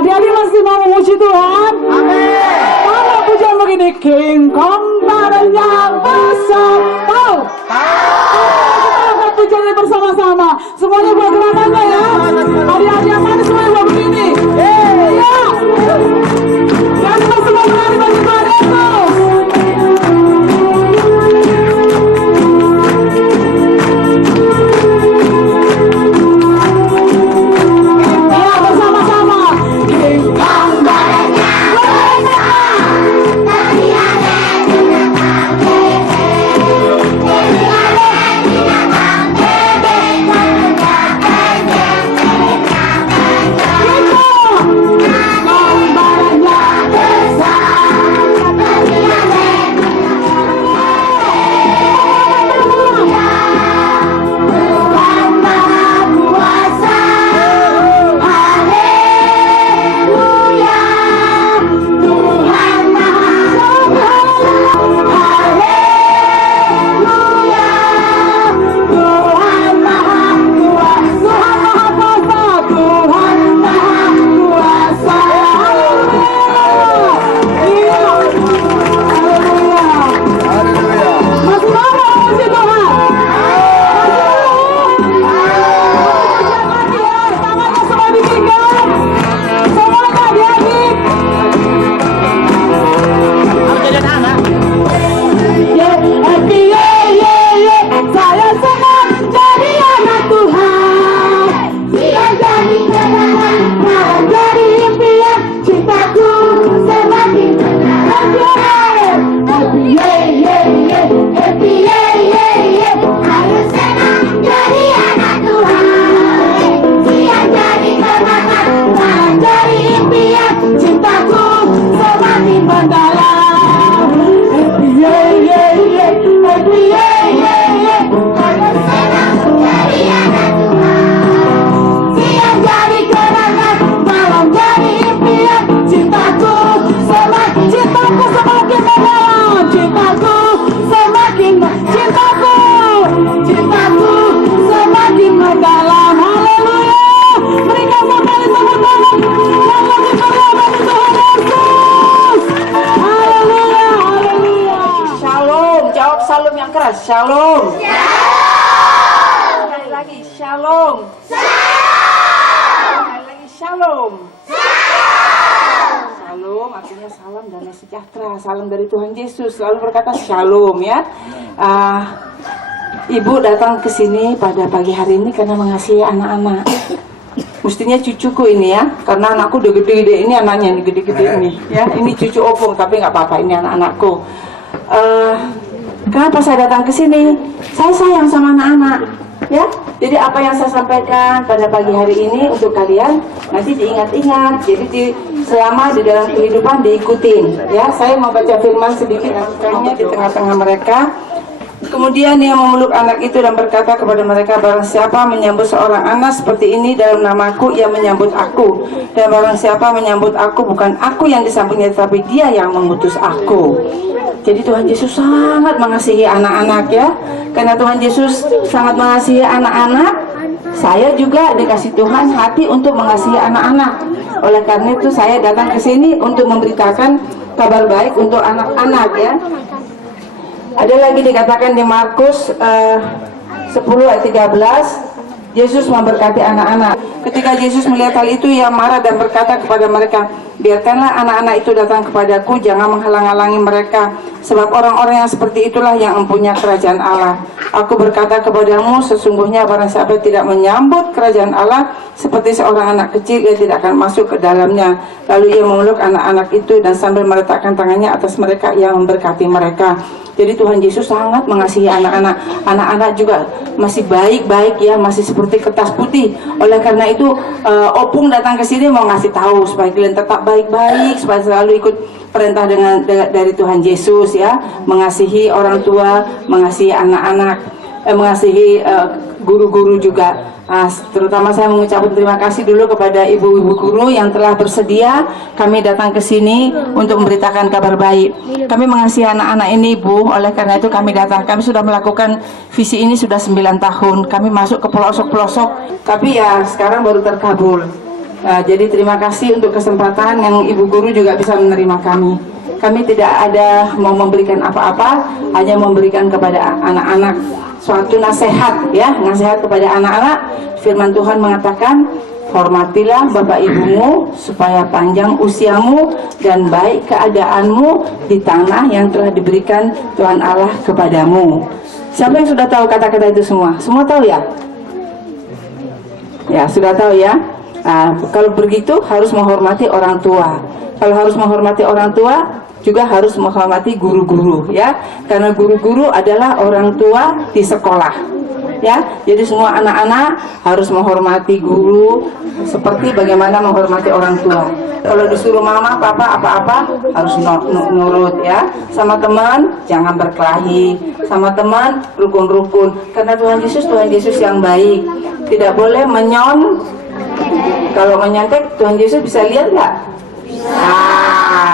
Adik-adik masih mau memuji Tuhan? Amin. Kalau pujian begini, King Kong badannya besar. Tahu? Tahu. Pujian ini bersama-sama. Semuanya buat gerakannya ya. Adik-adik yang mana semuanya buat begini? Iya. Dan masih mau berani bagi Tuhan Yesus. Shalom. Sekali lagi shalom. Sekali lagi shalom. Shalom artinya salam damai sejahtera, salam dari Tuhan Yesus. Selalu berkata shalom ya. Ibu datang ke sini pada pagi hari ini karena mengasihi anak-anak. Mestinya cucuku ini ya, karena anakku udah gede-gede, ini anaknya ini gede-gede ini ya. Ini cucu opung tapi nggak apa-apa, ini anak-anakku. Kenapa saya datang ke sini? Saya sayang sama anak-anak, ya. Jadi apa yang saya sampaikan pada pagi hari ini untuk kalian nanti diingat-ingat. Jadi selama di dalam kehidupan diikutin, ya. Saya mau baca firman sedikit, nantinya di tengah-tengah mereka. Kemudian ia memeluk anak itu dan berkata kepada mereka, barang siapa menyambut seorang anak seperti ini dalam namaku, ia menyambut aku. Dan barang siapa menyambut aku, bukan aku yang disambutnya, tetapi dia yang mengutus aku. Jadi Tuhan Yesus sangat mengasihi anak-anak ya. Karena Tuhan Yesus sangat mengasihi anak-anak, saya juga dikasih Tuhan hati untuk mengasihi anak-anak. Oleh karena itu saya datang ke sini untuk memberitakan kabar baik untuk anak-anak ya. Ada lagi dikatakan di Markus 10 ayat 13, Yesus memberkati anak-anak. Ketika Yesus melihat hal itu, ia marah dan berkata kepada mereka, biarkanlah anak-anak itu datang kepadaku, jangan menghalang-halangi mereka, sebab orang-orang yang seperti itulah yang mempunyai kerajaan Allah. Aku berkata kepadamu, sesungguhnya barang siapa tidak menyambut kerajaan Allah seperti seorang anak kecil, ia tidak akan masuk ke dalamnya. Lalu ia memeluk anak-anak itu dan sambil meletakkan tangannya atas mereka, ia memberkati mereka. Jadi Tuhan Yesus sangat mengasihi anak-anak. Anak-anak juga masih baik-baik ya, masih seperti kertas putih. Oleh karena itu Opung datang ke sini mau ngasih tahu supaya kalian tetap baik-baik, supaya selalu ikut perintah dari Tuhan Yesus ya, mengasihi orang tua, mengasihi anak-anak, mengasihi guru-guru juga. Terutama saya mengucapkan terima kasih dulu kepada ibu-ibu guru yang telah bersedia kami datang ke sini untuk memberitakan kabar baik. Kami mengasihi anak-anak ini, Bu. Oleh karena itu kami datang. Kami sudah melakukan visi ini sudah 9 tahun. Kami masuk ke pelosok-pelosok, tapi ya sekarang baru terkabul. Jadi terima kasih untuk kesempatan yang ibu guru juga bisa menerima kami. Kami tidak ada mau memberikan apa-apa, hanya memberikan kepada anak-anak suatu nasihat ya, nasihat kepada anak-anak. Firman Tuhan mengatakan, hormatilah bapak ibumu supaya panjang usiamu dan baik keadaanmu di tanah yang telah diberikan Tuhan Allah kepadamu. Siapa yang sudah tahu kata-kata itu semua? Semua tahu ya? Ya, sudah tahu ya? Kalau begitu harus menghormati orang tua. Kalau harus menghormati orang tua, juga harus menghormati guru-guru ya, karena guru-guru adalah orang tua di sekolah ya. Jadi semua anak-anak harus menghormati guru seperti bagaimana menghormati orang tua. Kalau disuruh mama, papa, apa-apa harus nurut ya. Sama teman jangan berkelahi, sama teman rukun-rukun, karena Tuhan Yesus yang baik. Tidak boleh menyon. Kalau menyontek Tuhan Yesus bisa lihat nggak?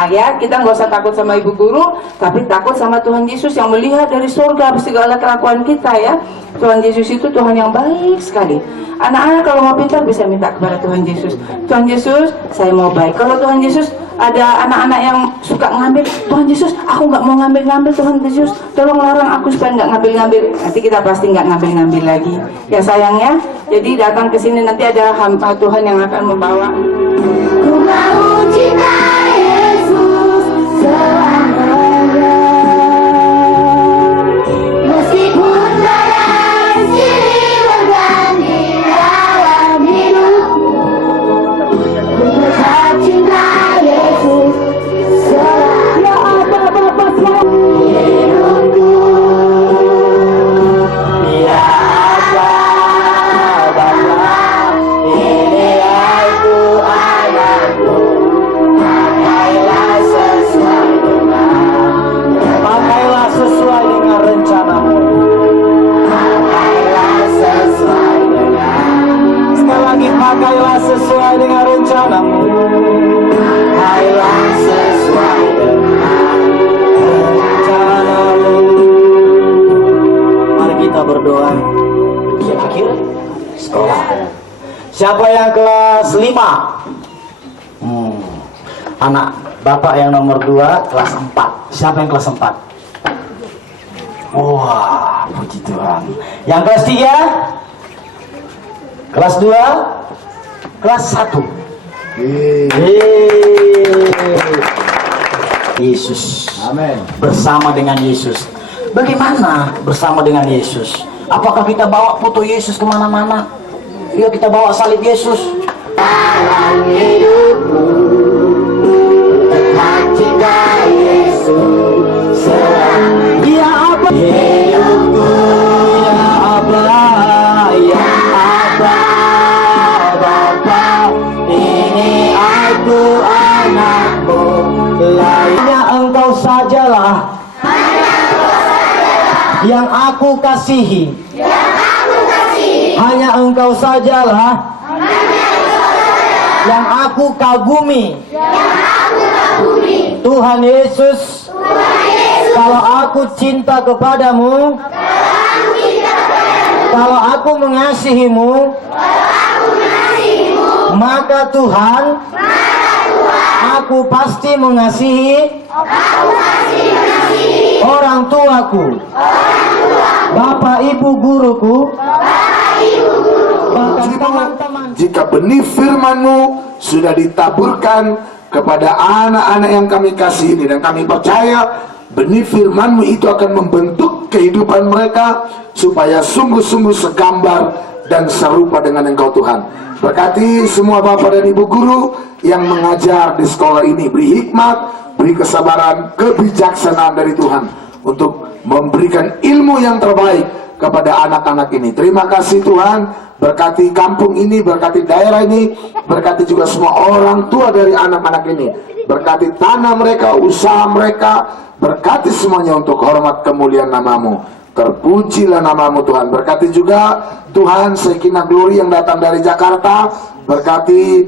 Ya, kita nggak usah takut sama ibu guru, tapi takut sama Tuhan Yesus yang melihat dari surga segala kelakuan kita ya. Tuhan Yesus itu Tuhan yang baik sekali. Anak-anak kalau mau pintar bisa minta kepada Tuhan Yesus. Tuhan Yesus, saya mau baik. Kalau Tuhan Yesus ada anak-anak yang suka ngambil, Tuhan Yesus, aku nggak mau ngambil-ngambil. Tuhan Yesus, tolong larang aku supaya nggak ngambil-ngambil. Nanti kita pasti nggak ngambil-ngambil lagi. Ya sayangnya, jadi datang ke sini nanti ada hamba Tuhan yang akan membawa. Ku mau cinta Yesus selamanya, meskipun badai silih berganti dalam hidupku. Ku tetap cinta Yesus selamanya, hidupku. Ya Bapa, ini aku anakku, pakailah sesuai dengan rencanamu. Pakailah sesuai dengan, sekali lagi, pakailah sesuai dengan rencanamu. Pakailah sesuai dengan rencanamu. Mari kita berdoa. Saya pikir sekolah. Siapa yang kelas 5? Anak bapak yang nomor 2 kelas 4. Siapa yang kelas 4? Wah, puji Tuhan. Yang kelas 3? Kelas 2? Kelas 1? Yesus. Amin. Bersama dengan Yesus. Bagaimana bersama dengan Yesus? Apakah kita bawa foto Yesus kemana-mana? Yuk kita bawa salib Yesus. Dalam hidupku tetap cinta Yesus selamanya. Ya Abba, hidupku ya Abba, ya Abba, Bapa, ini aku anakmu, lainnya engkau sajalah. yang aku kasihi. Hanya Engkau sajalah yang aku kagumi. Tuhan Yesus, kalau aku cinta kepadamu, kalau aku mengasihimu, maka Tuhan, aku pasti mengasihi orang tuaku, bapak ibu guruku, bahkan teman-teman. Jika benih firman-Mu sudah ditaburkan kepada anak-anak yang kami kasih ini, dan kami percaya benih firman-Mu itu akan membentuk kehidupan mereka supaya sungguh-sungguh segambar dan serupa dengan Engkau Tuhan. Berkati semua bapak dan ibu guru yang mengajar di sekolah ini, beri hikmat, beri kesabaran, kebijaksanaan dari Tuhan untuk memberikan ilmu yang terbaik kepada anak-anak ini. Terima kasih Tuhan, berkati kampung ini, berkati daerah ini, berkati juga semua orang tua dari anak-anak ini, berkati tanah mereka, usaha mereka, berkati semuanya untuk hormat kemuliaan nama-Mu. Terpujilah nama-Mu Tuhan. Berkati juga Tuhan Shekinah Glory yang datang dari Jakarta, berkati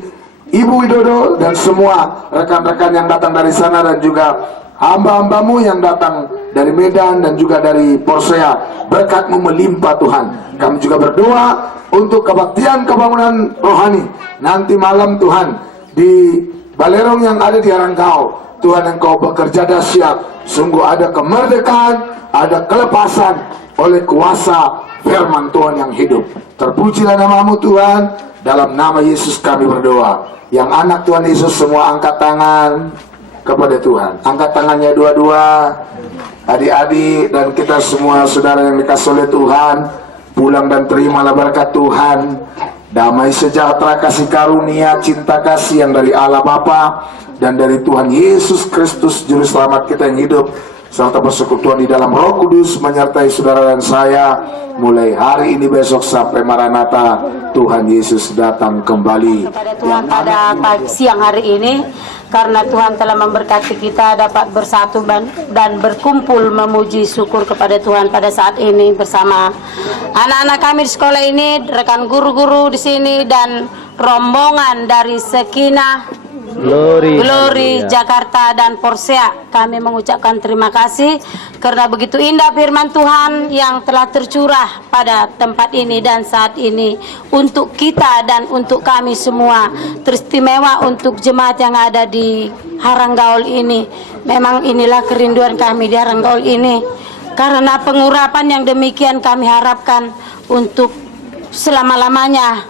Ibu Widodo dan semua rekan-rekan yang datang dari sana, dan juga hamba-hamba-Mu yang datang dari Medan dan juga dari Porsea. Berkat-Mu melimpah Tuhan. Kami juga berdoa untuk kebaktian kebangunan rohani nanti malam Tuhan di balerong yang ada di Harangkau. Tuhan, Engkau bekerja dahsyat. Sungguh ada kemerdekaan, ada kelepasan oleh kuasa firman Tuhan yang hidup. Terpujilah nama-Mu Tuhan. Dalam nama Yesus kami berdoa. Yang anak Tuhan Yesus semua angkat tangan kepada Tuhan. Angkat tangannya dua-dua, adik-adik dan kita semua saudara yang dikasih oleh Tuhan. Pulang dan terimalah berkat Tuhan. Damai sejahtera, kasih karunia, cinta kasih yang dari Allah Bapa dan dari Tuhan Yesus Kristus Juru Selamat kita yang hidup, serta persekutuan di dalam Roh Kudus menyertai saudara dan saya mulai hari ini, besok sampai Maranatha Tuhan Yesus datang kembali. Kepada Tuhan pada siang hari ini, karena Tuhan telah memberkati kita dapat bersatu dan berkumpul memuji syukur kepada Tuhan pada saat ini bersama anak-anak kami di sekolah ini, rekan guru-guru di sini, dan rombongan dari Shekinah Glory Jakarta dan Porsea. Kami mengucapkan terima kasih karena begitu indah firman Tuhan yang telah tercurah pada tempat ini dan saat ini untuk kita dan untuk kami semua, teristimewa untuk jemaat yang ada di Haranggaul ini. Memang inilah kerinduan kami di Haranggaul ini, karena pengurapan yang demikian kami harapkan untuk selama-lamanya.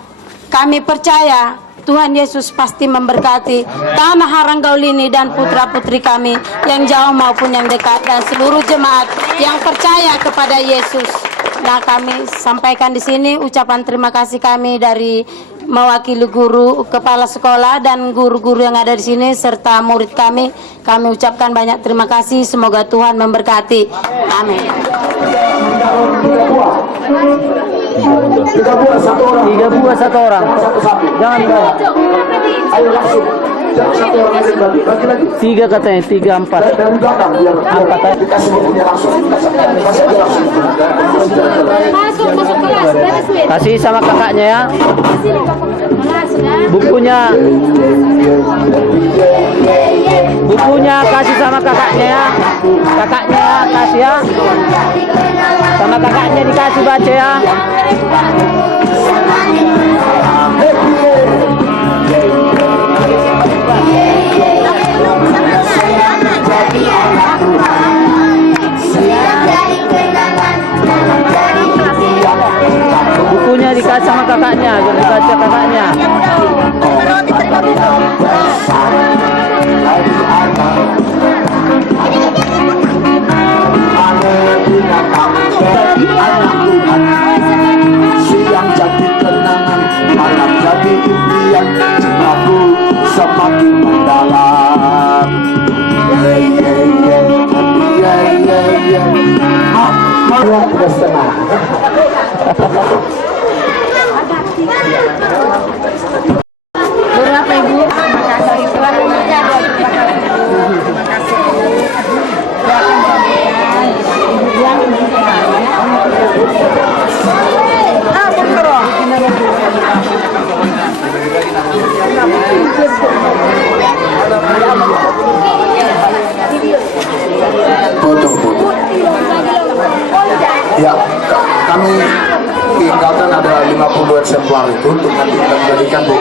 Kami percaya Tuhan Yesus pasti memberkati tanah Haranggaul ini dan putra-putri kami yang jauh maupun yang dekat, dan seluruh jemaat yang percaya kepada Yesus. Nah, kami sampaikan di sini ucapan terima kasih kami dari mewakili guru, kepala sekolah, dan guru-guru yang ada di sini serta murid kami. Kami ucapkan banyak terima kasih. Semoga Tuhan memberkati. Amin. 3 buah 1 orang. 3 buah 1 orang. Satu-satu. Jangan banyak. Ayo langsung. 1 orang aja bagi lagi. 3 katanya, 3, 4. Dari belakang biar dikasih bukunya langsung. Kasih aja langsung. Masuk kelas, beres Mit. Kasih sama kakaknya ya. Bukunya kasih sama kakaknya ya. Kakaknya kasih ya. Sama kakaknya dikasih baca ya. Bukunya dikasih sama kakaknya, dibaca kakaknya. Siang jadi kenangan, malam jadi impian, cintaku semakin mendalam. Udah setengah. Berapa Ibu? Terima kasih. Terima kasih. eksemplar itu untuk nanti kita bagikan di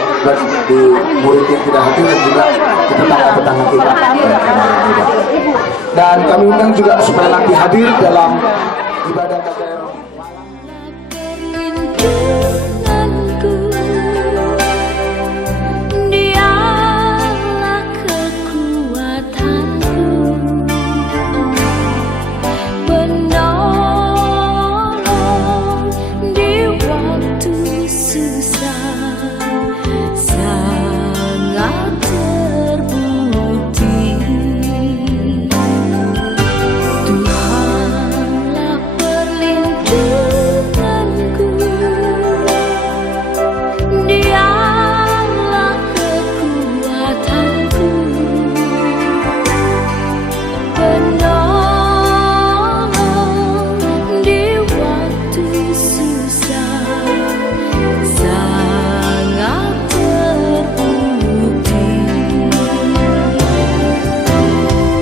murid yang tidak hadir dan juga ke tetangga-tetangga kita. Dan kami undang juga supaya nanti hadir dalam ibadah KKR. Perlindunganku, Dialah kekuatanku, penolong di waktu susah, sangat terbukti. Tuhanlah perlindunganku, Dialah kekuatanku, penolong di waktu susah, sangat terbukti.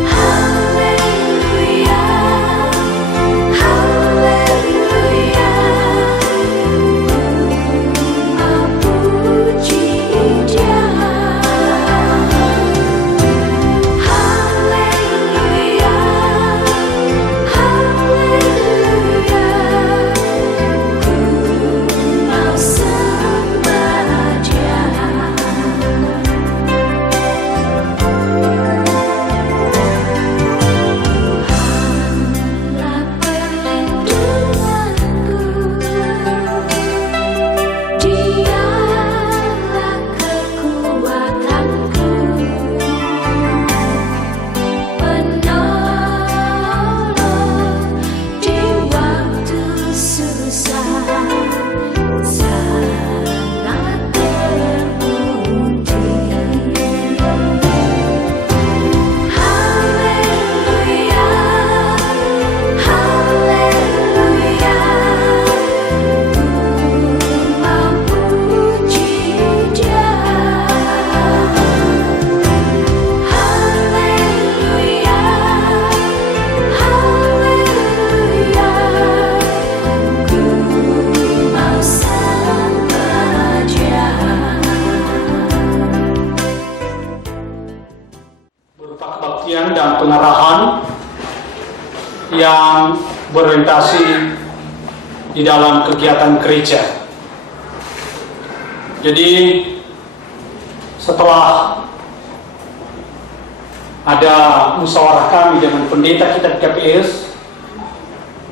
Haleluya, haleluya, puji Dia. Haleluya, haleluya, ku mau sembah Dia. Tuhanlah perlindunganku, Dialah kekuatanku, penolong di waktu susah, sangat terbukti. Haleluya, haleluya, ku mau puji Dia. Haleluya, haleluya, ku mau sembah Dia. Berupa kebaktian dan pengarahan yang berorientasi di dalam kegiatan gereja. Jadi setelah ada musyawarah kami dengan pendeta kita di KPS,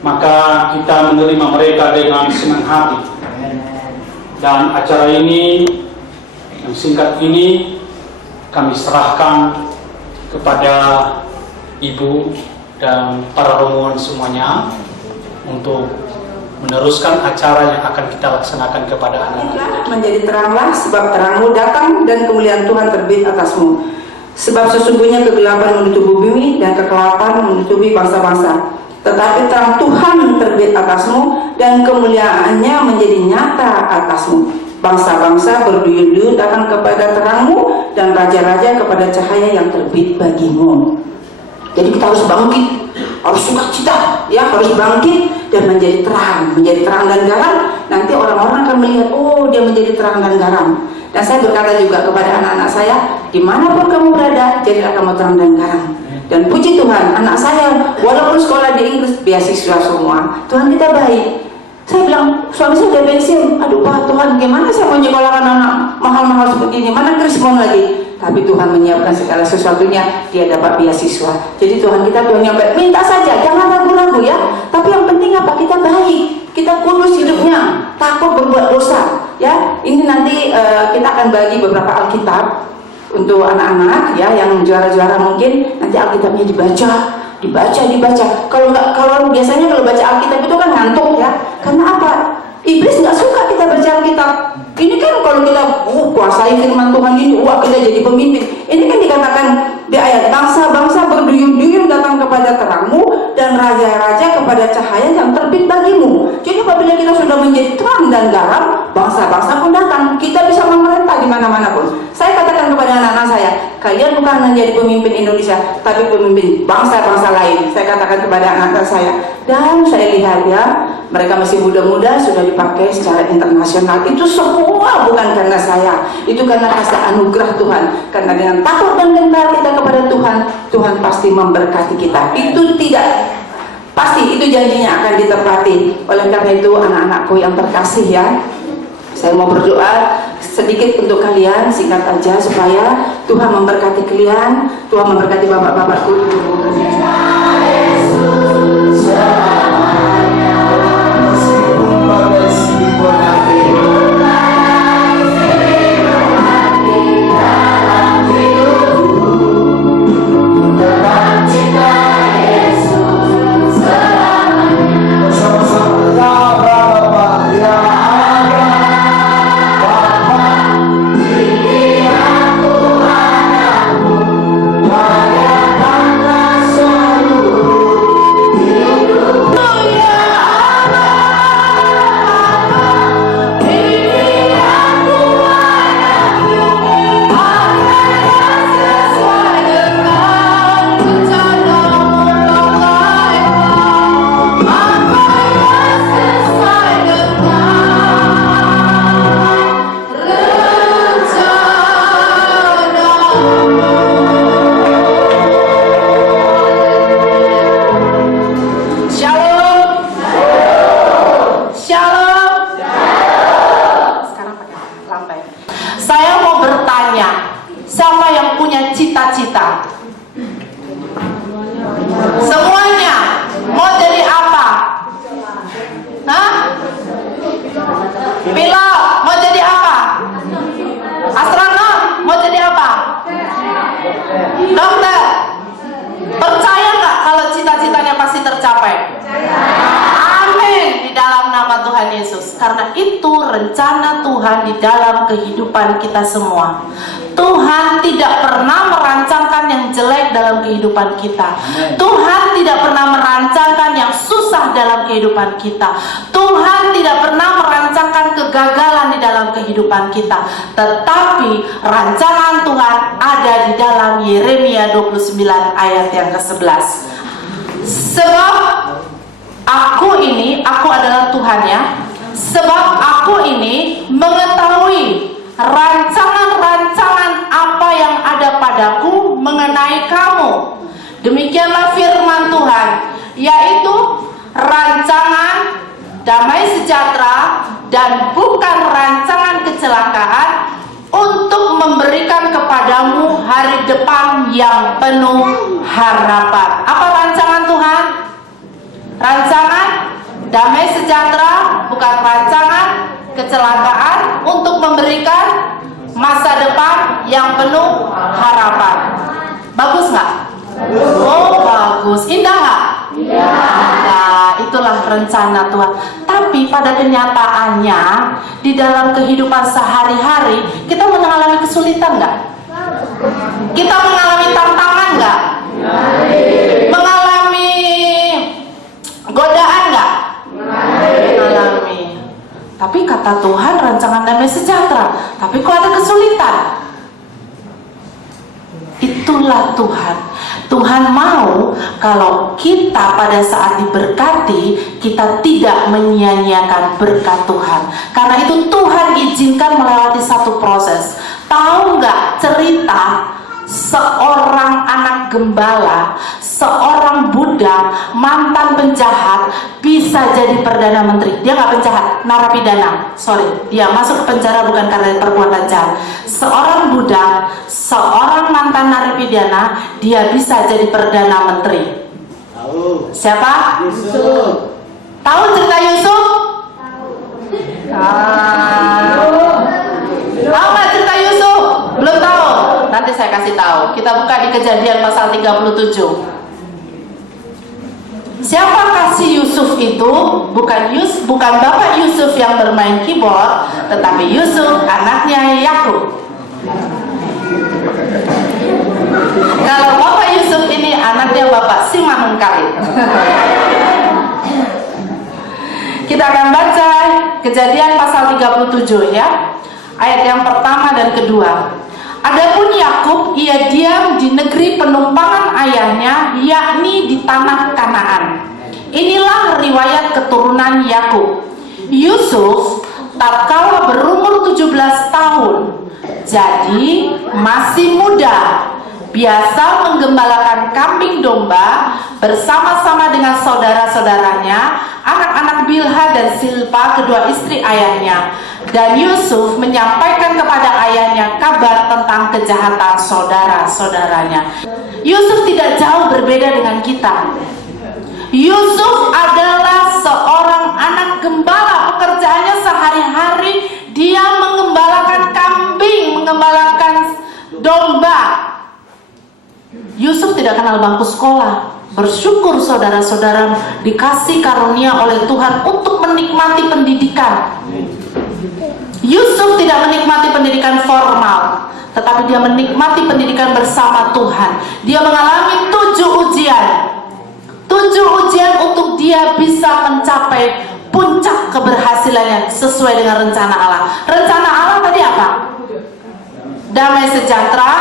maka kita menerima mereka dengan senang hati. Dan acara ini yang singkat ini kami serahkan kepada ibu dan para rombongan semuanya untuk meneruskan acara yang akan kita laksanakan kepada anak-anak. Menjadi teranglah, sebab terangmu datang dan kemuliaan Tuhan terbit atasmu. Sebab sesungguhnya kegelapan menutupi bumi dan kegelapan menutupi bangsa-bangsa. Tetapi terang Tuhan terbit atasmu dan kemuliaannya menjadi nyata atasmu. Bangsa-bangsa berduyun-duyun datang kepada terangmu dan raja-raja kepada cahaya yang terbit bagimu. Jadi kita harus bangkit, harus sukacita, ya, harus bangkit dan menjadi terang dan garam. Nanti orang-orang akan melihat, oh dia menjadi terang dan garam. Dan saya berkata juga kepada anak-anak saya, dimanapun kamu berada, jadilah kamu terang dan garam. Dan puji Tuhan, anak saya walaupun sekolah di Inggris beasiswa semua, Tuhan kita baik. Saya bilang, suami saya udah pensiun, aduh Pak Tuhan, gimana saya mau nyekolahkan anak mahal-mahal seperti ini, mana Krismon lagi. Tapi Tuhan menyiapkan segala sesuatunya, dia dapat beasiswa. Jadi Tuhan kita, Tuhan yang baik, minta saja, jangan ragu-ragu ya. Tapi yang penting apa? Kita baik, kita kudus hidupnya, takut berbuat dosa. Ya, ini nanti kita akan bagi beberapa Alkitab untuk anak-anak ya, yang juara-juara mungkin nanti Alkitabnya dibaca. Kalau biasanya kalau baca Alkitab itu kan ngantuk ya. Karena apa? Iblis nggak suka kita baca Alkitab. Ini kan kalau kita kuasai firman Tuhan ini, kita jadi pemimpin. Ini kan dikatakan di ayat, bangsa-bangsa berduyun-duyun datang kepada terangmu dan raja-raja kepada cahaya yang terbit bagimu. Jadi apabila kita sudah menjadi terang dan garam, bangsa-bangsa pun datang. Kita bisa memerintah di mana-mana pun. Saya katakan kepada anak-anak saya, kalian bukan menjadi pemimpin Indonesia, tapi pemimpin bangsa-bangsa lain. Saya katakan kepada anak-anak saya, dan saya lihat ya, mereka masih muda-muda sudah dipakai secara internasional. Itu semua bukan karena saya, itu karena kasih anugerah Tuhan. Karena dengan takut dan gentar kita kepada Tuhan, Tuhan pasti memberkati kita. Itu tidak pasti, itu janjinya akan ditepati. Oleh karena itu anak-anakku yang terkasih ya, saya mau berdoa sedikit untuk kalian, singkat aja, supaya Tuhan memberkati kalian, Tuhan memberkati bapak-bapakku. Karena itu rencana Tuhan di dalam kehidupan kita semua. Tuhan tidak pernah merancangkan yang jelek dalam kehidupan kita. Tuhan tidak pernah merancangkan yang susah dalam kehidupan kita. Tuhan tidak pernah merancangkan kegagalan di dalam kehidupan kita. Tetapi rancangan Tuhan ada di dalam Yeremia 29 ayat yang ke-11. Sebab aku adalah Tuhan ya. Sebab aku ini mengetahui rancangan-rancangan apa yang ada padaku mengenai kamu. Demikianlah firman Tuhan, yaitu rancangan damai sejahtera dan bukan rancangan kecelakaan, untuk memberikan kepadamu hari depan yang penuh harapan. Apa rancangan Tuhan? Rancangan damai sejahtera, bukan rancangan kecelakaan, untuk memberikan masa depan yang penuh harapan. Bagus nggak? Oh bagus. Indah nggak? Nah, itulah rencana Tuhan. Tapi pada kenyataannya di dalam kehidupan sehari-hari kita mengalami kesulitan nggak? Kita mengalami tantangan nggak? Mengalami godaan nggak? Mengalami. Tapi kata Tuhan rancangan damai sejahtera. Tapi kok ada kesulitan? Itulah Tuhan. Tuhan mau kalau kita pada saat diberkati, kita tidak menyia-nyiakan berkat Tuhan. Karena itu Tuhan izinkan melewati satu proses. Tahu nggak cerita seorang anak gembala, seorang budak, mantan penjahat bisa jadi Perdana Menteri? Dia nggak penjahat, narapidana. Dia masuk ke penjara bukan karena perbuatan jahat. Seorang budak, seorang mantan narapidana, dia bisa jadi Perdana Menteri. Siapa? Yusuf. Tahu cerita Yusuf? Tahu nggak cerita Yusuf? Belum tahu? Nanti saya kasih tahu. Kita buka di Kejadian pasal 37. Siapa kasih Yusuf itu? Bukan Bapak Yusuf yang bermain keyboard, tetapi Yusuf anaknya Yakub. Kalau Bapak Yusuf ini anaknya Bapak Simanun Khalid. Kita akan baca Kejadian pasal 37 ya. Ayat yang pertama dan kedua. Adapun Yakub, ia diam di negeri penumpangan ayahnya, yakni di tanah Kanaan. Inilah riwayat keturunan Yakub. Yusuf tatkala berumur 17 tahun, jadi masih muda, biasa menggembalakan kambing domba bersama-sama dengan saudara-saudaranya, anak-anak Bilha dan Silpa, kedua istri ayahnya. Dan Yusuf menyampaikan kepada ayahnya kabar tentang kejahatan saudara-saudaranya. Yusuf tidak jauh berbeda dengan kita. Yusuf adalah seorang anak gembala. Pekerjaannya sehari-hari dia menggembalakan kambing, menggembalakan domba. Yusuf tidak kenal bangku sekolah. Bersyukur saudara-saudara dikasih karunia oleh Tuhan untuk menikmati pendidikan. Yusuf tidak menikmati pendidikan formal, tetapi dia menikmati pendidikan bersama Tuhan. Dia mengalami 7 ujian. 7 ujian untuk dia bisa mencapai puncak keberhasilannya sesuai dengan rencana Allah. Rencana Allah tadi apa? Damai sejahtera,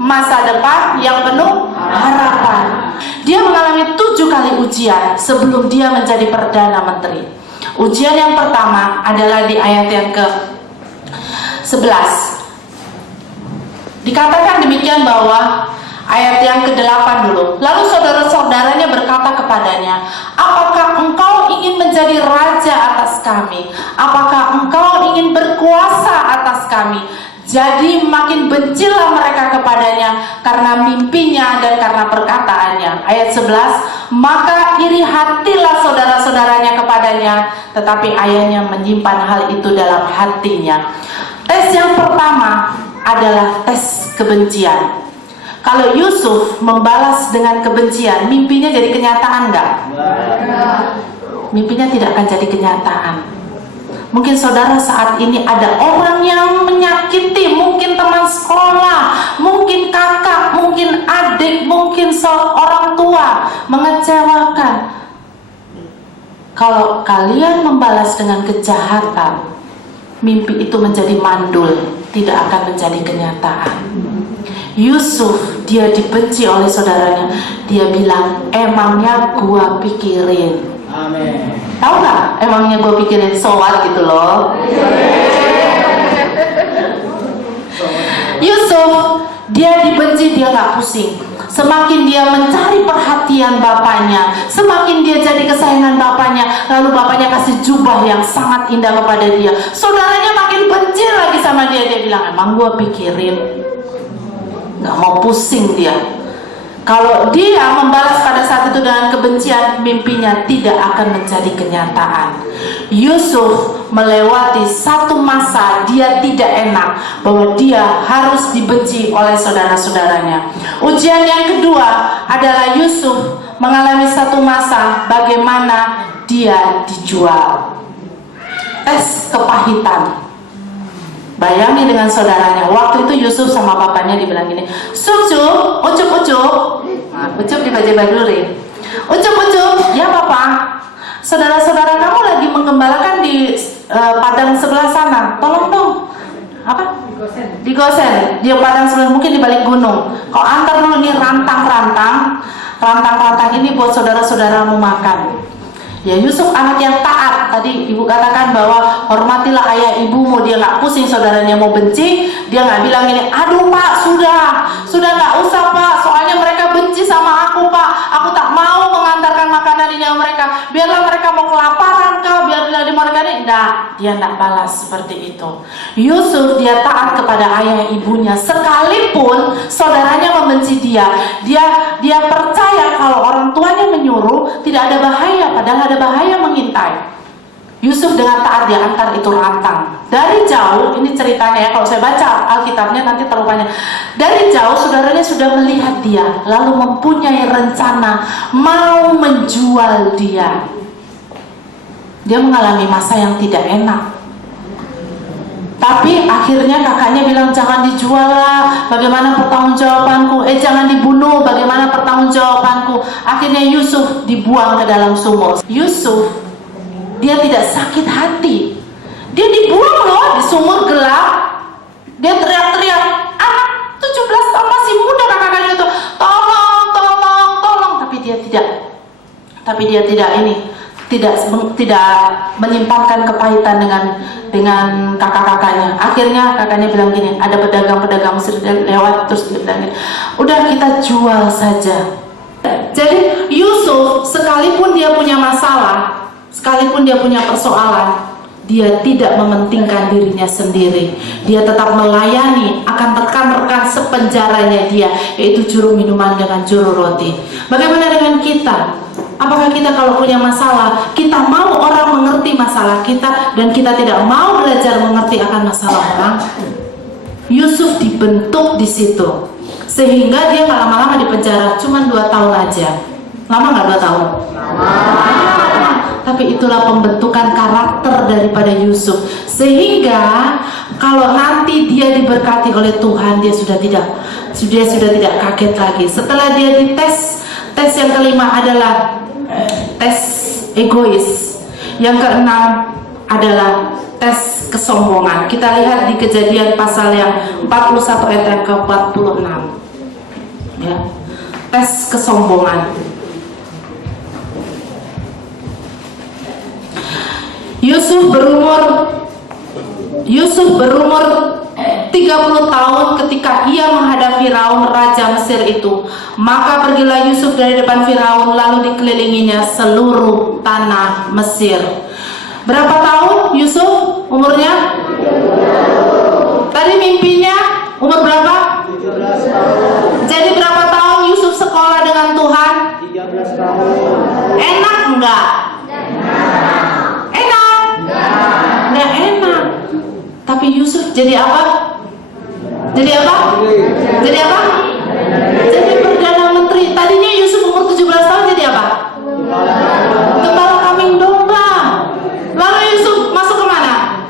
masa depan yang penuh harapan. Dia mengalami 7 kali ujian sebelum dia menjadi Perdana Menteri. Ujian yang pertama adalah di ayat yang ke-11. Dikatakan demikian bahwa ayat yang ke-8 dulu. Lalu saudara-saudaranya berkata kepadanya, apakah engkau ingin menjadi raja atas kami? Apakah engkau ingin berkuasa atas kami? Jadi makin bencilah mereka kepadanya karena mimpinya dan karena perkataannya. Ayat 11, maka iri hatilah saudara-saudaranya kepadanya, tetapi ayahnya menyimpan hal itu dalam hatinya. Tes yang pertama adalah tes kebencian. Kalau Yusuf membalas dengan kebencian, mimpinya jadi kenyataan enggak? Mimpinya tidak akan jadi kenyataan. Mungkin saudara saat ini ada orang yang menyakiti, mungkin teman sekolah, mungkin kakak, mungkin adik, mungkin seorang tua, mengecewakan. Kalau kalian membalas dengan kejahatan, mimpi itu menjadi mandul, tidak akan menjadi kenyataan. Yusuf, dia dibenci oleh saudaranya. Dia bilang, emangnya gua pikirin. Amin. Tahu nggak? Emangnya gua pikirin soal gitu loh. Yusuf, dia dibenci, dia nggak pusing. Semakin dia mencari perhatian bapaknya, semakin dia jadi kesayangan bapaknya. Lalu bapaknya kasih jubah yang sangat indah kepada dia. Saudaranya makin benci lagi sama dia. Dia bilang, emang gua pikirin. Nggak mau pusing dia. Kalau dia membalas pada saat itu dengan kebencian, mimpinya tidak akan menjadi kenyataan. Yusuf melewati satu masa dia tidak enak, bahwa dia harus dibenci oleh saudara-saudaranya. Ujian yang kedua adalah Yusuf mengalami satu masa bagaimana dia dijual. Tes kepahitan. Bayangin dengan saudaranya. Waktu itu Yusuf sama bapaknya dibilang gini, Sup, ucup. Nah, ucup dibaca dulu deh. Ucup, ya papa. Saudara-saudara kamu lagi menggembalakan di padang sebelah sana. Tolong dong. Apa? Di Gosen. Di padang sebelah, mungkin di balik gunung. Kau antar dulu nih rantang-rantang ini buat saudara-saudaramu makan. Ya, Yusuf anak yang taat. Tadi ibu katakan bahwa hormatilah ayah ibumu. Dia nggak pusing saudaranya mau benci. Dia nggak bilang ini, aduh pak, sudah nggak usah pak, soalnya mereka benci sama aku pak. Aku tak mau mengantarkan makanan ini ke mereka. Biarlah mereka mau kelaparan kah, biarlah di mereka ini. Nggak, dia nggak balas seperti itu. Yusuf dia taat kepada ayah ibunya, sekalipun saudaranya membenci dia. Dia percaya kalau orang tuanya menyuruh tidak ada bahaya, padahal ada bahaya mengintai. Yusuf dengan taat dia antar itu rantang. Dari jauh, ini ceritanya ya, kalau saya baca Alkitabnya nanti terlupanya. Dari jauh saudaranya sudah melihat dia, lalu mempunyai rencana mau menjual dia. Dia mengalami masa yang tidak enak. Tapi akhirnya kakaknya bilang, jangan dijual lah, bagaimana pertanggungjawabanku? Jangan dibunuh, bagaimana pertanggungjawabanku? Akhirnya Yusuf dibuang ke dalam sumur. Yusuf, dia tidak sakit hati. Dia dibuang loh di sumur gelap. Dia teriak-teriak, anak Tapi dia tidak menyimpankan kepahitan dengan kakak-kakaknya. Akhirnya kakaknya bilang gini, ada pedagang-pedagang Mesir lewat, terus dia bilang gini, udah kita jual saja. Jadi Yusuf sekalipun dia punya masalah, sekalipun dia punya persoalan, dia tidak mementingkan dirinya sendiri. Dia tetap melayani akan rekan-rekan sepenjaranya dia, yaitu juru minuman dengan juru roti. Bagaimana dengan kita? Apakah kita kalau punya masalah, kita mau orang mengerti masalah kita dan kita tidak mau belajar mengerti akan masalah orang? Yusuf dibentuk di situ, sehingga dia nggak lama-lama di penjara, cuma 2 tahun aja. Lama nggak 2 tahun? Tapi itulah pembentukan karakter daripada Yusuf, sehingga kalau nanti dia diberkati oleh Tuhan, dia sudah tidak kaget lagi. Setelah dia dites, tes yang kelima adalah tes egois, yang keenam adalah tes kesombongan. Kita lihat di Kejadian pasal yang 41 ayat yang ke-46 ya. Tes kesombongan. Yusuf berumur 30 tahun ketika ia menghadap Firaun raja Mesir itu. Maka pergilah Yusuf dari depan Firaun, lalu dikelilinginya seluruh tanah Mesir. Berapa tahun Yusuf umurnya? Tadi mimpinya umur berapa? 13 tahun. Jadi berapa tahun Yusuf sekolah dengan Tuhan? 13 tahun. Enak enggak? Nggak enak. Tapi Yusuf jadi apa? Jadi Perdana Menteri. Tadinya Yusuf umur 17 tahun jadi apa? Gembala kambing domba. Lalu Yusuf masuk kemana?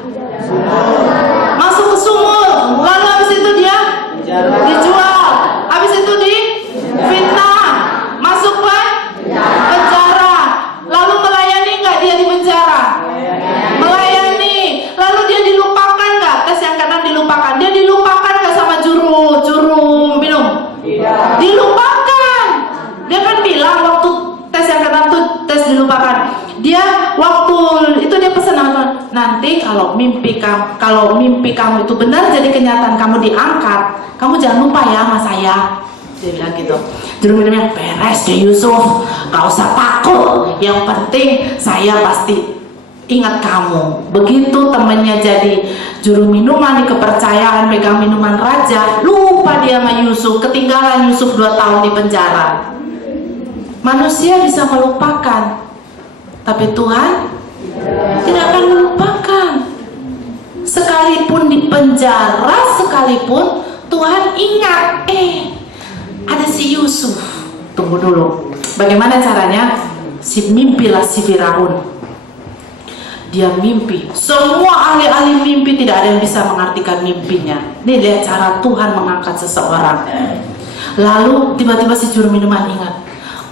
Masuk ke sumur. Lalu habis itu dia dijual. Habis itu difitnah. Masuk ke penjara. Lalu melayani nggak dia di penjara? Lalu dia dilupakan nggak? Tes yang kanan dilupakan. Dia dilupakan nggak sama juru minum? Dilupakan. Dia kan bilang waktu tes yang kanan tuh tes dilupakan. Dia waktu itu dia pesan sama Tuhan, nanti kalau mimpi kamu itu benar jadi kenyataan, kamu diangkat, kamu jangan lupa ya sama saya. Dia bilang gitu. Juru minumnya, beres deh Yusuf, gak usah takut. Yang penting saya pasti ingat kamu. Begitu temennya jadi juru minuman di kepercayaan, megang minuman raja, lupa dia sama Yusuf, ketinggalan Yusuf 2 tahun di penjara. Manusia bisa melupakan, tapi Tuhan tidak akan melupakan. Sekalipun di penjara, sekalipun Tuhan ingat, ada si Yusuf. Tunggu dulu, bagaimana caranya? Mimpilah si Firaun. Dia mimpi. Semua ahli-ahli mimpi tidak ada yang bisa mengartikan mimpinya. Ini lihat cara Tuhan mengangkat seseorang. Lalu tiba-tiba si juru minuman ingat,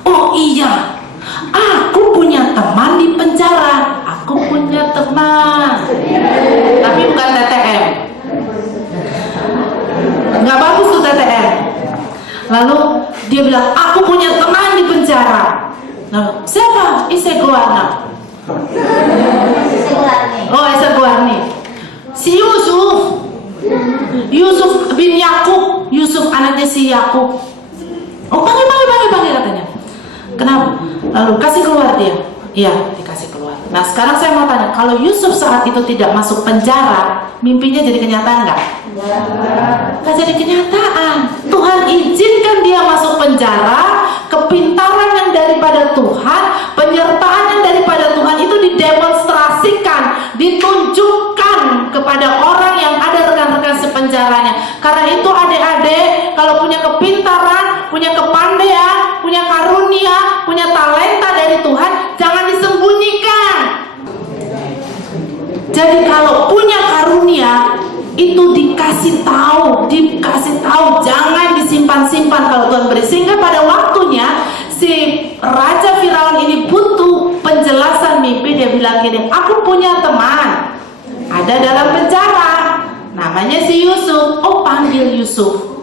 oh iya, aku punya teman di penjara. Aku punya teman, tapi bukan TTM. Nggak bagus tuh TTM. Lalu dia bilang, aku punya teman di penjara. Nah, siapa? Isegoarna. Oh, Isegoarni. Si Yusuf bin Yakub. Yusuf anaknya si Yakub. Oh, panggil katanya. Kenapa? Lalu kasih keluar dia. Iya, dikasih keluar. Nah, sekarang saya mau tanya, kalau Yusuf saat itu tidak masuk penjara, mimpinya jadi kenyataan nggak? Nggak jadi kenyataan. Tuhan izinkan dia masuk penjara. Kepintaran yang daripada Tuhan, penyertaan yang daripada Tuhan itu didemonstrasikan, ditunjukkan kepada orang yang ada rekan-rekan sepenjaranya. Karena itu adik-adik, kalau punya kepintaran, punya kepandaian, punya karunia, punya talenta dari Tuhan, jangan disembunyikan. Jadi kalau punya karunia itu dikasih tahu, jangan disimpan-simpan kalau Tuhan beri. Sehingga pada waktunya si Raja Firaun ini butuh penjelasan mimpi. Dia bilang gini, aku punya teman ada dalam penjara, namanya si Yusuf. Oh, panggil Yusuf.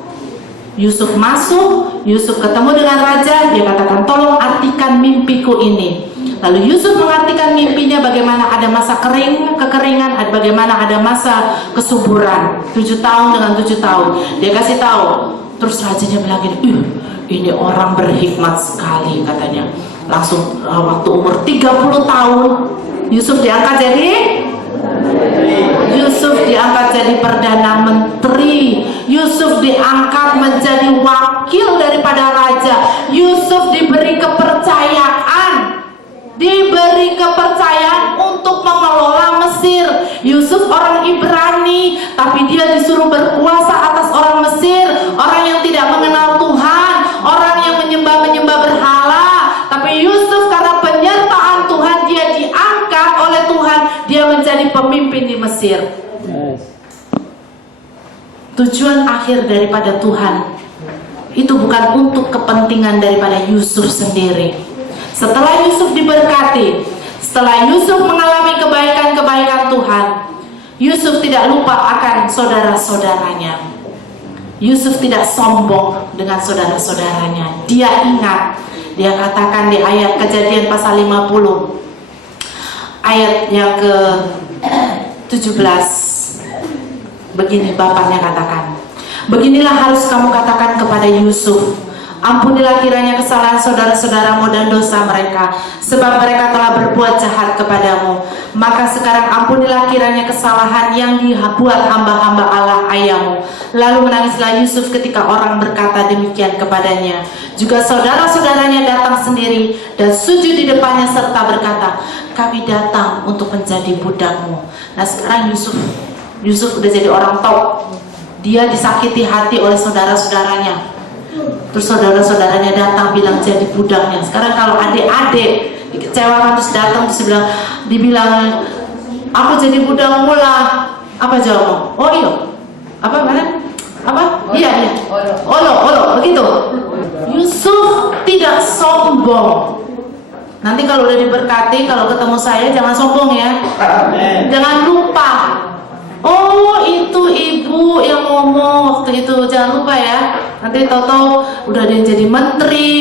Yusuf masuk, Yusuf ketemu dengan raja, dia katakan, tolong artikan mimpiku ini. Lalu Yusuf mengartikan mimpinya, bagaimana ada masa kekeringan, bagaimana ada masa kesuburan, 7 tahun dengan 7 tahun. Dia kasih tahu. Terus rajanya bilang gini, ini orang berhikmat sekali katanya. Langsung waktu umur 30 tahun Yusuf diangkat jadi Perdana Menteri. Yusuf diangkat menjadi wakil daripada raja. Yusuf diberi kepercayaan untuk mengelola Mesir. Yusuf orang Ibrani, tapi dia disuruh berkuasa atas orang Mesir, orang yang tidak mengenal Tuhan, orang yang menyembah berhala. Tapi Yusuf karena penyertaan Tuhan, dia diangkat oleh Tuhan, dia menjadi pemimpin di Mesir. Tujuan akhir daripada Tuhan itu bukan untuk kepentingan daripada Yusuf sendiri. Setelah Yusuf diberkati, setelah Yusuf mengalami kebaikan-kebaikan Tuhan, Yusuf tidak lupa akan saudara-saudaranya. Yusuf tidak sombong dengan saudara-saudaranya. Dia ingat, dia katakan di ayat Kejadian pasal 50 ayat yang ke-17, begini bapaknya katakan, beginilah harus kamu katakan kepada Yusuf, ampunilah kiranya kesalahan saudara-saudaramu dan dosa mereka, sebab mereka telah berbuat jahat kepadamu. Maka sekarang ampunilah kiranya kesalahan yang dibuat hamba-hamba Allah ayahmu. Lalu menangislah Yusuf ketika orang berkata demikian kepadanya. Juga saudara-saudaranya datang sendiri dan sujud di depannya serta berkata, kami datang untuk menjadi budakmu. Nah sekarang Yusuf udah jadi orang top. Dia disakiti hati oleh saudara-saudaranya. Terus saudara-saudaranya datang bilang jadi budaknya. Sekarang kalau adik-adik dikecewakan terus datang terus dibilang aku jadi budakmu lah, apa jawabmu? Oh iya. Apa mana? Apa? Iya. Olo begitu. Yusuf tidak sombong. Nanti kalau udah diberkati, kalau ketemu saya jangan sombong ya. Jangan lupa. Oh itu ibu yang ngomong waktu itu, jangan lupa ya. Nanti tahu-tahu udah ada yang jadi menteri,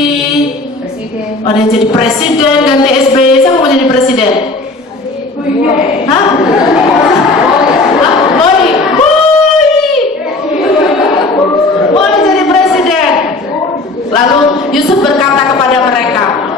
ada yang jadi presiden, ganti SBY. Siapa mau jadi presiden? Hah? Boy jadi presiden. Lalu Yusuf berkata kepada mereka,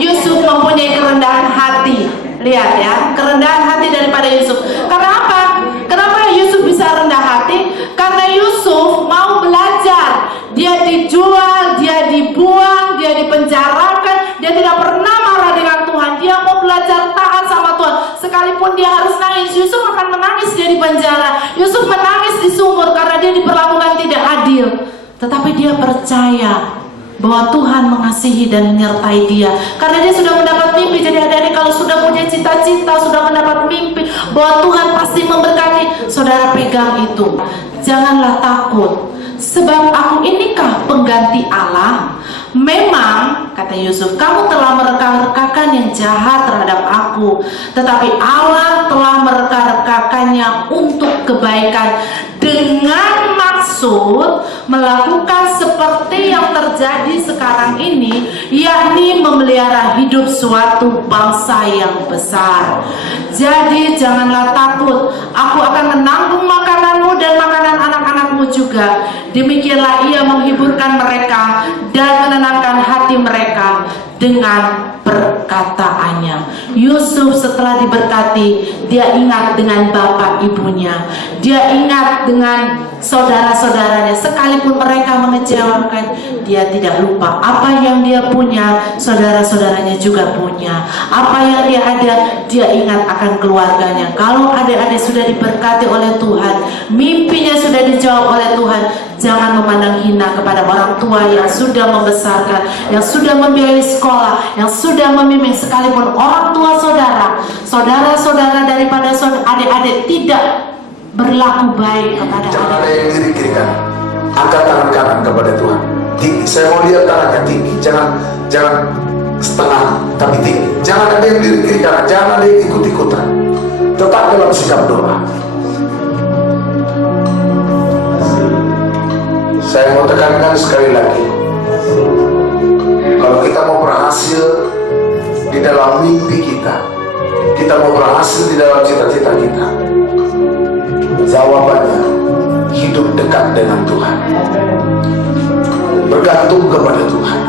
Yusuf mempunyai kerendahan hati. Lihat ya, kerendahan hati daripada Yusuf. Karena apa? Kenapa Yusuf bisa rendah hati? Karena Yusuf mau belajar. Dia dijual, dia dibuang, dia dipenjarakan. Dia tidak pernah marah dengan Tuhan. Dia mau belajar taat sama Tuhan. Sekalipun dia harus nangis, Yusuf akan menangis dia di penjara. Yusuf menangis di sumur karena dia diperlakukan tidak adil. Tetapi dia percaya bahwa Tuhan mengasihi dan menyertai dia. Karena dia sudah mendapat mimpi. Jadi adik-adik kalau sudah punya cita-cita, sudah mendapat mimpi bahwa Tuhan pasti memberkati, saudara pegang itu. Janganlah takut, sebab aku inikah pengganti Allah. Memang, kata Yusuf, kamu telah mereka-rekakan yang jahat terhadap aku, tetapi Allah telah mereka-rekakannya untuk kebaikan, dengan maksud melakukan seperti yang terjadi sekarang ini, yakni memelihara hidup suatu bangsa yang besar. Jadi janganlah takut, aku akan menanggung makananmu dan makanan anak-anakmu juga. Demikianlah ia menghiburkan mereka dan menenangkan hati mereka dengan perkataannya. Yusuf setelah diberkati, dia ingat dengan bapak ibunya, dia ingat dengan saudara-saudaranya. Sekalipun mereka mengecewakan, dia tidak lupa apa yang dia punya, saudara-saudaranya juga punya. Apa yang dia ada, dia ingat akan keluarganya. Kalau adik-adik sudah diberkati oleh Tuhan, mimpinya sudah dijawab oleh Tuhan, jangan memandang hina kepada orang tua yang sudah membesarkan, yang sudah membiayai sekolah, yang sudah membimbing. Sekalipun orang tua saudara-saudara daripada adik-adik tidak berlaku baik kepada Jangan ada adik. yang diri kiri kanan. Angkat tangan kanan kepada Tuhan. Tinggi. Saya mau lihat tangannya tinggi. Jangan setengah tapi tinggi. Jangan ada yang diri kiri kanan. Jangan ada yang ikut-ikutan. Tetap dalam sikap doa. Saya mau tekankan sekali lagi, kalau kita mau berhasil di dalam mimpi kita mau berhasil di dalam cita-cita kita, jawabannya hidup dekat dengan Tuhan, bergantung kepada Tuhan.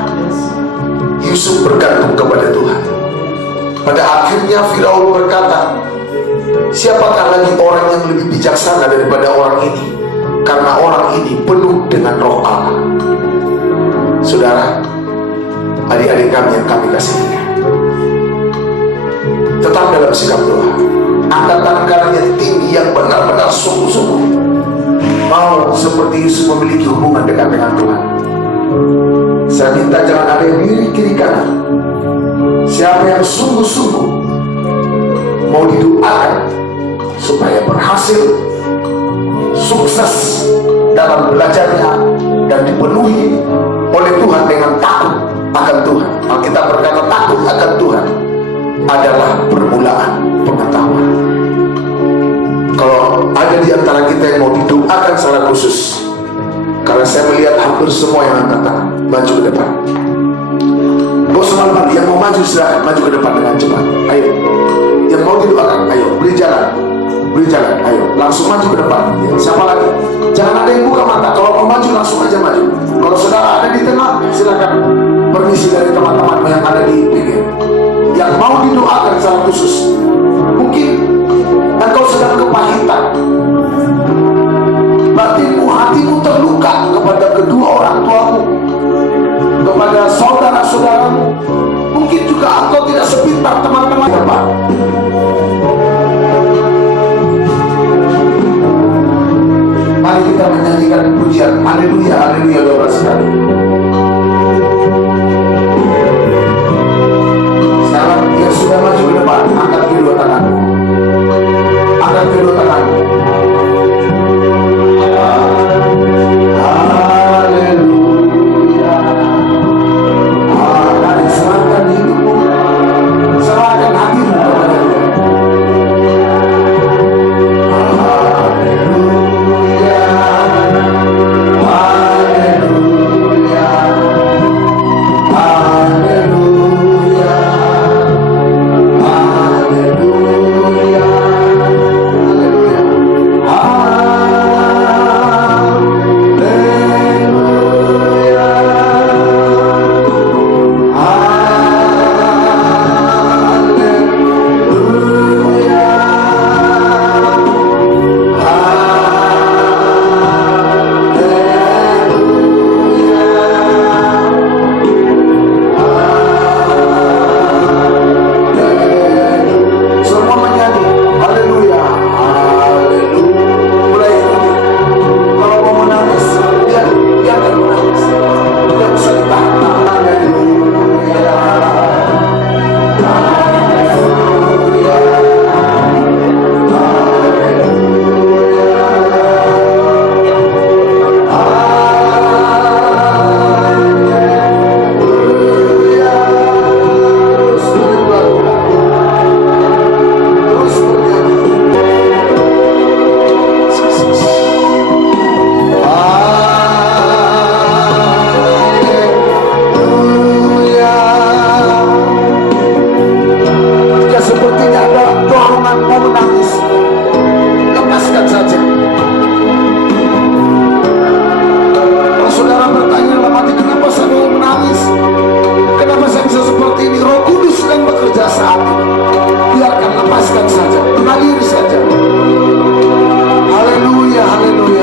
Yusuf bergantung kepada Tuhan. Pada akhirnya Firaun berkata, siapakah lagi orang yang lebih bijaksana daripada orang ini? Karena orang ini penuh dengan roh Allah. Saudara, adik-adik kami yang kami kasihi, tetap dalam sikap doa. Angkat tangan kanan yang tinggi, yang benar-benar sungguh-sungguh mau seperti Yusuf memiliki hubungan dekat dengan Tuhan. Saya minta jangan ada yang diri kiri kanan. Siapa yang sungguh-sungguh mau didoakan supaya berhasil, sukses dalam belajarnya, dan dipenuhi oleh Tuhan dengan takut akan Tuhan. Alkitab berkata takut akan Tuhan adalah permulaan pengetahuan. Kalau ada di antara kita yang mau didoakan secara khusus, karena saya melihat hampir semua yang angkat tangan, maju ke depan. Bos Malman, yang mau maju silahkan maju ke depan dengan cepat. Ayo, yang mau didoakan, ayo beri jalan, ayo langsung maju ke depan. Ya, siapa lagi? Jangan ada yang buka mata. Kalau mau maju langsung aja maju. Kalau saudara ada di tengah, silakan permisi dari teman-teman yang ada di pinggir. Yang mau didoakan secara khusus, mungkin engkau sedang kepahitan, hatimu terluka kepada kedua orang tuamu, kepada saudara-saudaramu. Mungkin juga engkau tidak sepintar teman-teman depan. Mari kita menyanyikan pujian haleluya, haleluya 12 kali. Sekarang yang sudah maju ke depan, angkat kedua tanganmu. Angkat kedua tanganmu. Haleluya. Mari serahkan hidupmu, serahkan hatimu kepada Tuhan. Haleluya. Haleluya. Haleluya. Haleluya.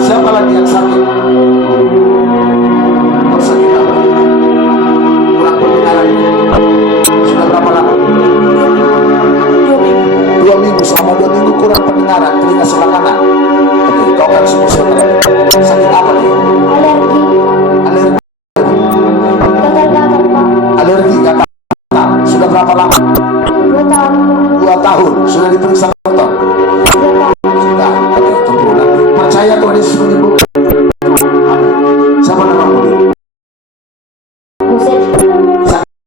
Siapa berapa lagi yang sakit? Kau sakit apa? Kurang pendengaran. Sudah berapa lama? 2 minggu. Selama 2 minggu kurang pendengaran telinga sebelah kanan. Oke, kau kan semua saudara. Sakit apa nih? Alergi.